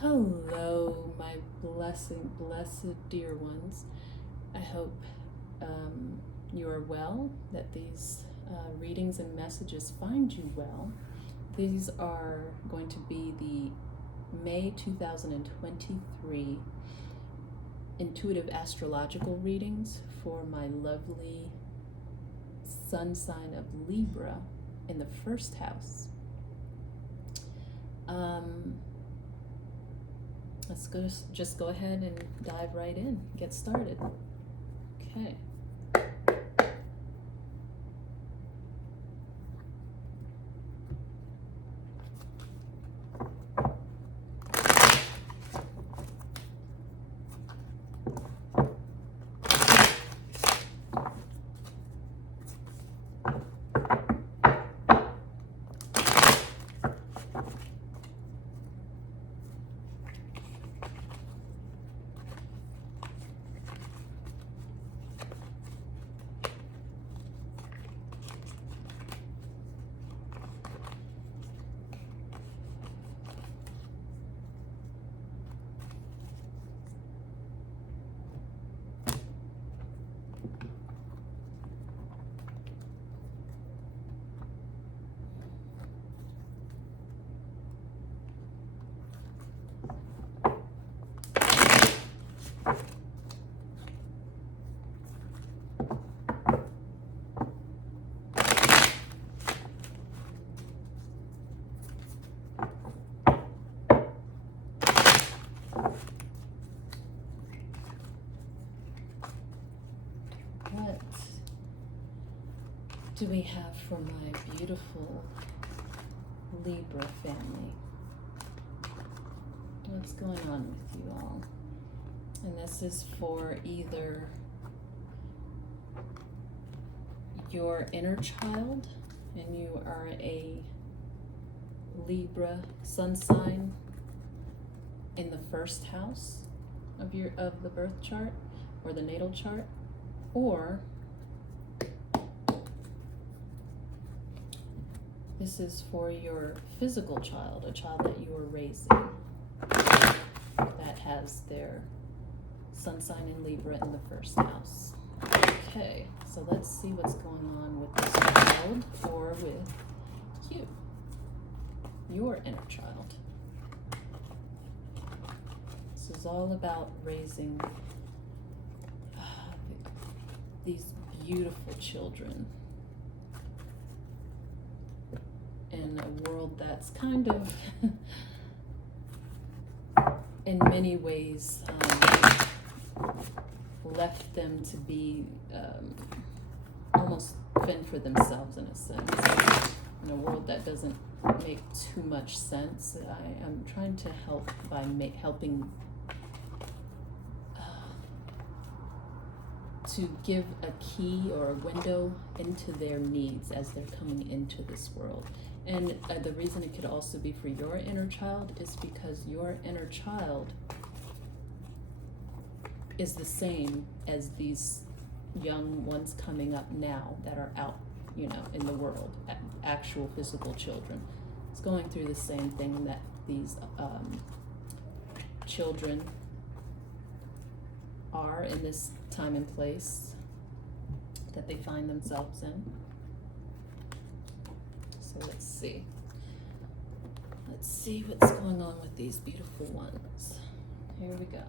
Hello, my blessed dear ones. I hope you are well, that these readings and messages find you well. These are going to be the May 2023 intuitive astrological readings for my lovely sun sign of Libra in the first house. Let's just go ahead and dive right in, get started. Okay. What do we have for my beautiful Libra family? What's going on with you all? And this is for either your inner child, and you are a Libra sun sign in the first house of the birth chart or the natal chart, or this is for your physical child, a child that you are raising that has their sun sign in Libra in the first house. Okay, so let's see what's going on with this child or with you, your inner child. This is all about raising these beautiful children in a world that's kind of, in many ways, left them to be almost fend for themselves in a sense. In a world that doesn't make too much sense, I am trying to help by helping to give a key or a window into their needs as they're coming into this world. And the reason it could also be for your inner child is because your inner child is the same as these young ones coming up now that are out, in the world, actual physical children. It's going through the same thing that these children are in this time and place that they find themselves in. So let's see. Let's see what's going on with these beautiful ones. Here we go.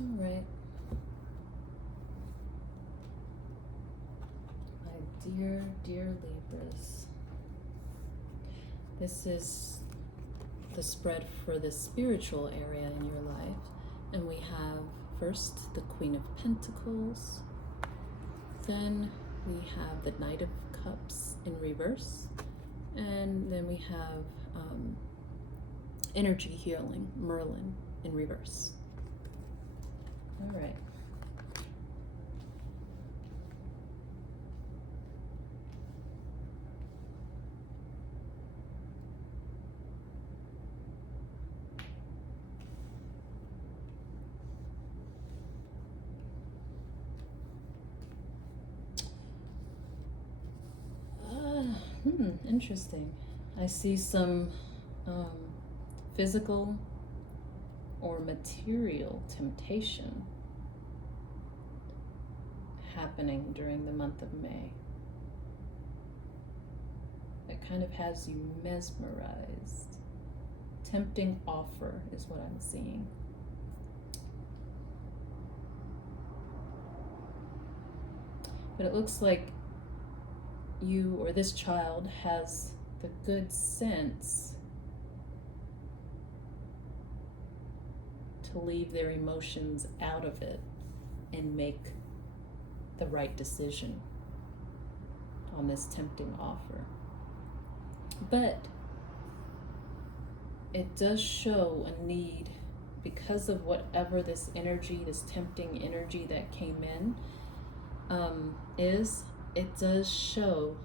All right. My dear Libras. This is the spread for the spiritual area in your life. And we have first the Queen of Pentacles. Then we have the Knight of Cups in reverse. And then we have energy healing, Merlin in reverse. All right. Interesting. I see some physical or material temptation happening during the month of May. It kind of has you mesmerized. Tempting offer is what I'm seeing. But it looks like you or this child has the good sense to leave their emotions out of it and make the right decision on this tempting offer. But it does show a need, because of whatever this energy, this tempting energy that came in, it does show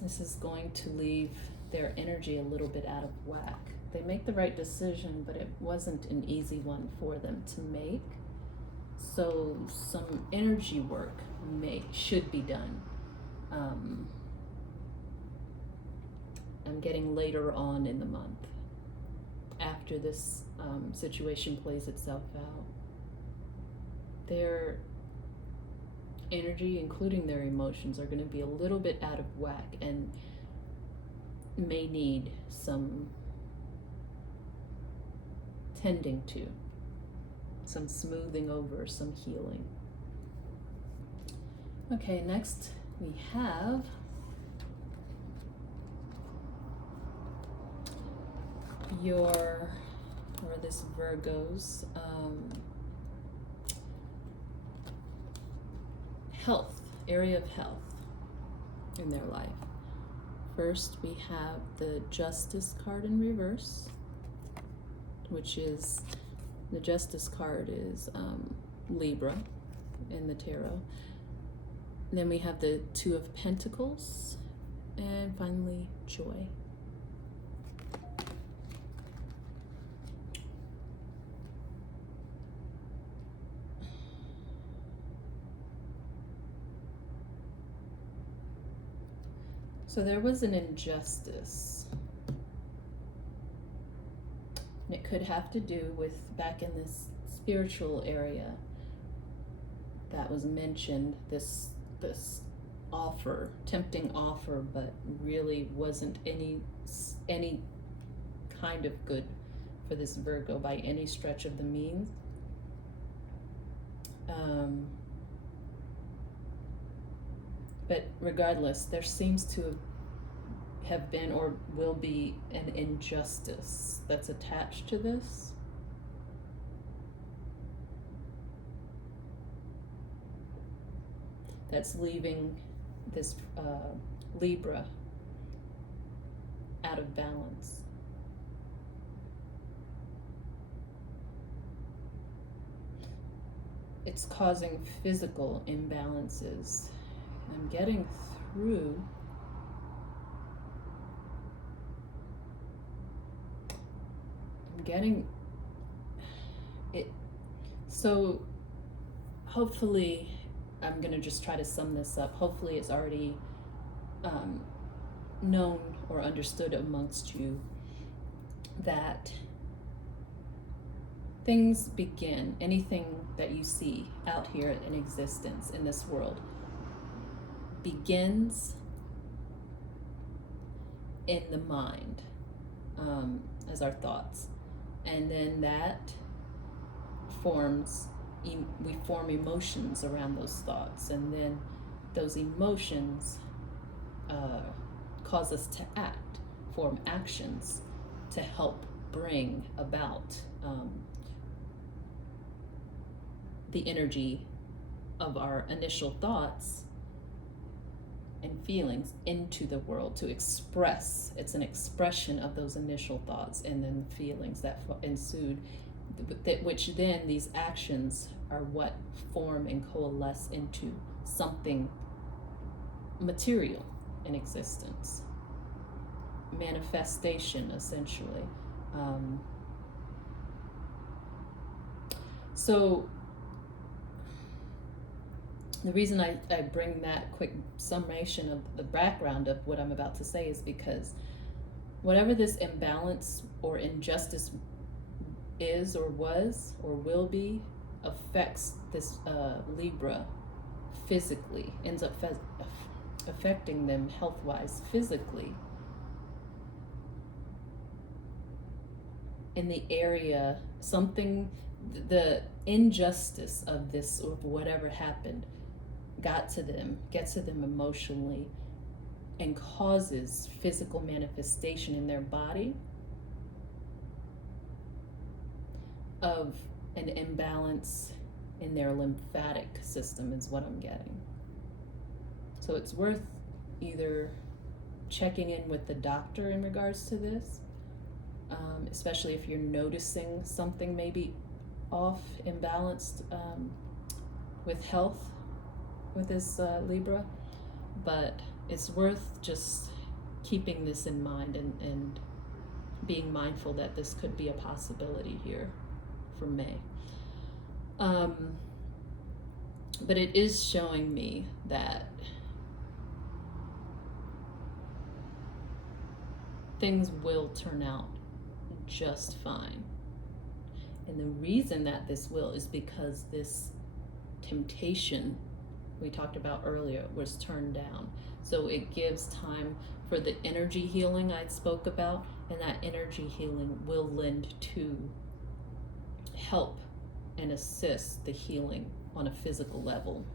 this is going to leave their energy a little bit out of whack. They make the right decision, but it wasn't an easy one for them to make. So some energy work should be done. I'm getting later on in the month, after this situation plays itself out. Their energy, including their emotions, are going to be a little bit out of whack and may need some tending to, some smoothing over, some healing. Okay, next we have this Virgo's health, area of health in their life. First, we have the Justice card in reverse, which is, the Justice card is Libra in the tarot. And then we have the Two of Pentacles, and finally, Joy. So there was an injustice. And it could have to do with, back in this spiritual area that was mentioned, this offer, tempting offer, but really wasn't any kind of good for this Virgo by any stretch of the means. But regardless, there seems to have been or will be an injustice that's attached to this. That's leaving this Libra out of balance. It's causing physical imbalances. I'm getting through it. So hopefully, I'm going to just try to sum this up. Hopefully it's already known or understood amongst you that things begin, anything that you see out here in existence in this world begins in the mind, as our thoughts. And then that we form emotions around those thoughts, and then those emotions cause us to act, form actions to help bring about the energy of our initial thoughts and feelings into the world to express. It's an expression of those initial thoughts and then feelings that ensued, which then these actions are what form and coalesce into something material in existence. Manifestation, essentially. So the reason I bring that quick summation of the background of what I'm about to say is because whatever this imbalance or injustice is or was or will be affects this Libra physically, ends up affecting them health-wise physically in the area, the injustice of this, or whatever happened, gets to them emotionally and causes physical manifestation in their body of an imbalance in their lymphatic system is what I'm getting. So it's worth either checking in with the doctor in regards to this, especially if you're noticing something maybe off, imbalanced with health with this Libra, but it's worth just keeping this in mind and being mindful that this could be a possibility here for May. But it is showing me that things will turn out just fine. And the reason that this will is because this temptation we talked about earlier was turned down. So it gives time for the energy healing I spoke about, and that energy healing will lend to help and assist the healing on a physical level,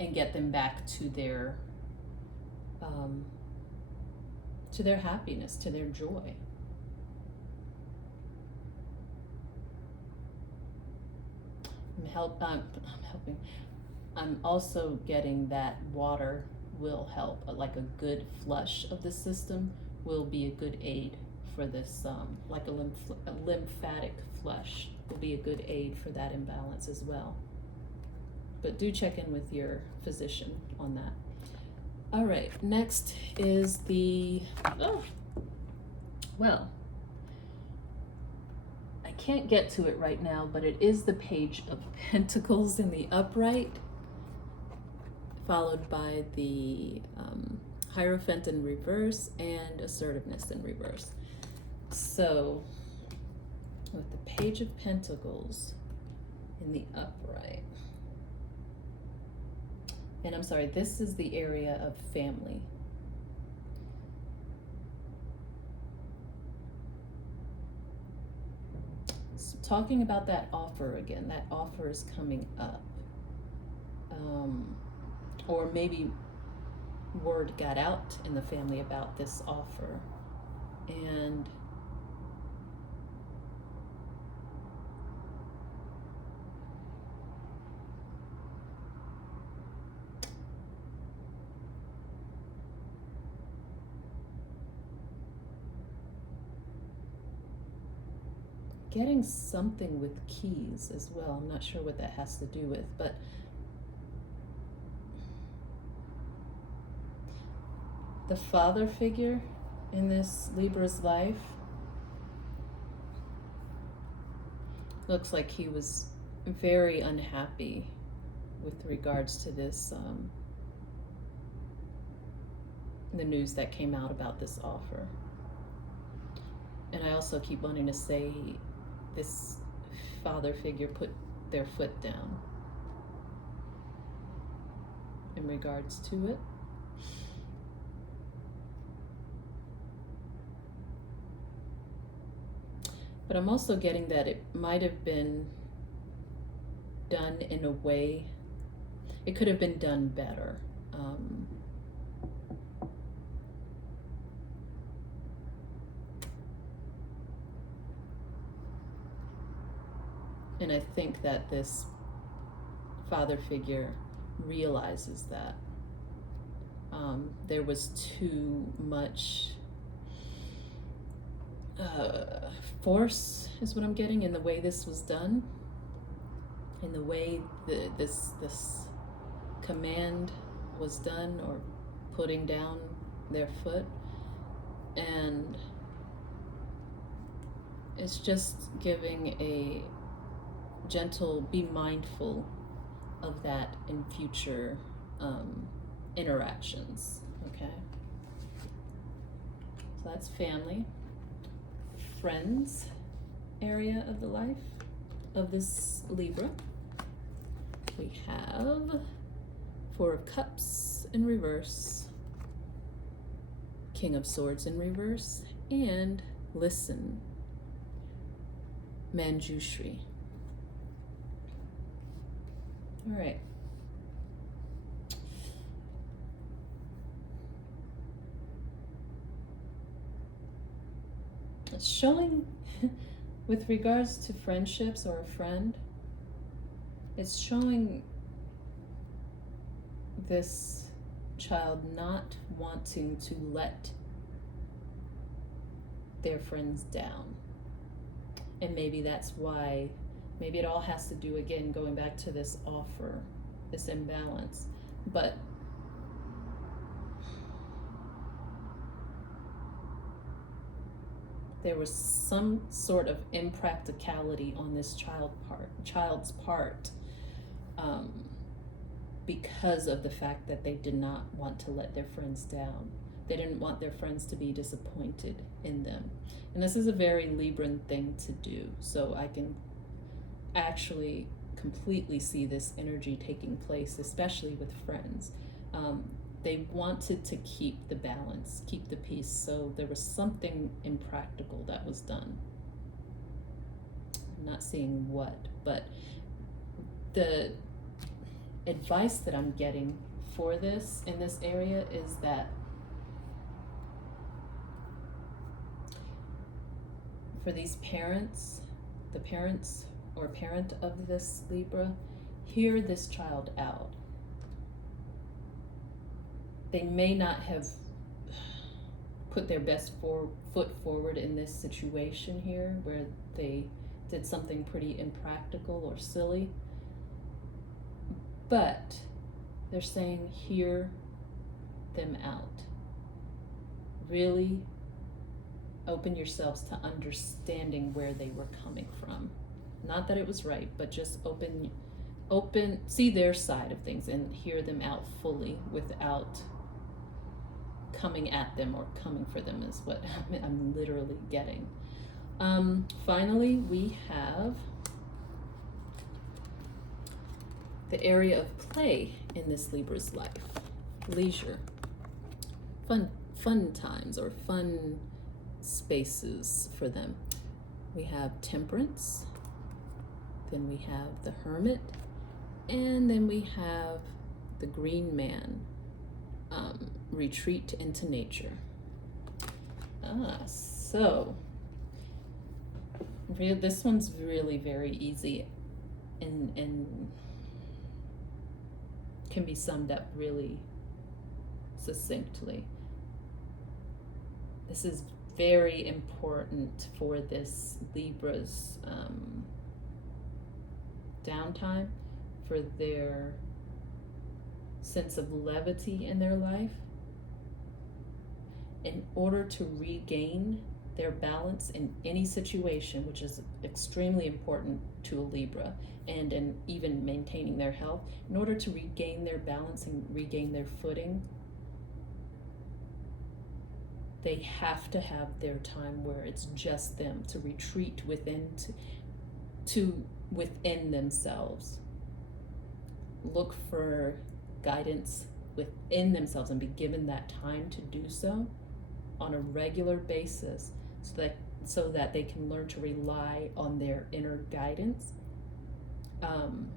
and get them back to their happiness, to their joy. I'm helping. I'm also getting that water will help, like a good flush of the system will be a good aid for this, like a lymphatic flush will be a good aid for that imbalance as well. But do check in with your physician on that. All right, next is I can't get to it right now, but it is the Page of Pentacles in the upright, followed by the Hierophant in reverse and Assertiveness in reverse. So with the Page of Pentacles in the upright, and I'm sorry, this is the area of family. So talking about that offer again, that offer is coming up. Or maybe word got out in the family about this offer. And getting something with keys as well. I'm not sure what that has to do with, but the father figure in this Libra's life looks like he was very unhappy with regards to this, the news that came out about this offer. And I also keep wanting to say this father figure put their foot down in regards to it. But I'm also getting that it might have been done in a way, it could have been done better. And I think that this father figure realizes that there was too much force, is what I'm getting, in the way this was done, in the way this command was done, or putting down their foot. And it's just giving a gentle, be mindful of that in future interactions. Okay, so that's family, friends area of the life of this Libra. We have Four of Cups in reverse, King of Swords in reverse, and listen, Manjushri. All right. It's showing, with regards to friendships or a friend, it's showing this child not wanting to let their friends down. And maybe that's why, maybe it all has to do, again, going back to this offer, this imbalance. But there was some sort of impracticality on this child's part, because of the fact that they did not want to let their friends down. They didn't want their friends to be disappointed in them. And this is a very Libran thing to do. So I can actually completely see this energy taking place, especially with friends. They wanted to keep the balance, keep the peace. So there was something impractical that was done. I'm not seeing what, but the advice that I'm getting for this in this area is that for these parents, the parents or parent of this Libra, hear this child out. They may not have put their best foot forward in this situation here, where they did something pretty impractical or silly, but they're saying hear them out. Really open yourselves to understanding where they were coming from. Not that it was right, but just open, see their side of things and hear them out fully without coming at them or coming for them, is what I'm literally getting. Finally, we have the area of play in this Libra's life. Leisure. Fun times or fun spaces for them. We have Temperance, then we have the Hermit, and then we have the Green Man, retreat into nature. So this one's really very easy and can be summed up really succinctly. This is very important for this Libra's downtime, for their sense of levity in their life, in order to regain their balance in any situation, which is extremely important to a Libra, and in even maintaining their health. In order to regain their balance and regain their footing, they have to have their time where it's just them, to retreat within, to within themselves. Look for guidance within themselves and be given that time to do so on a regular basis, so that so that they can learn to rely on their inner guidance. And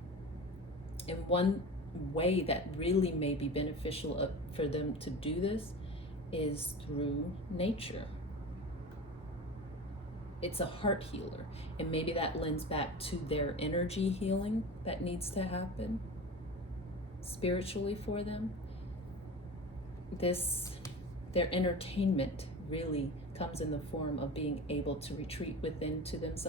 one way that really may be beneficial for them to do this is through nature. It's a heart healer, and maybe that lends back to their energy healing that needs to happen spiritually for them. Their entertainment really comes in the form of being able to retreat within to themselves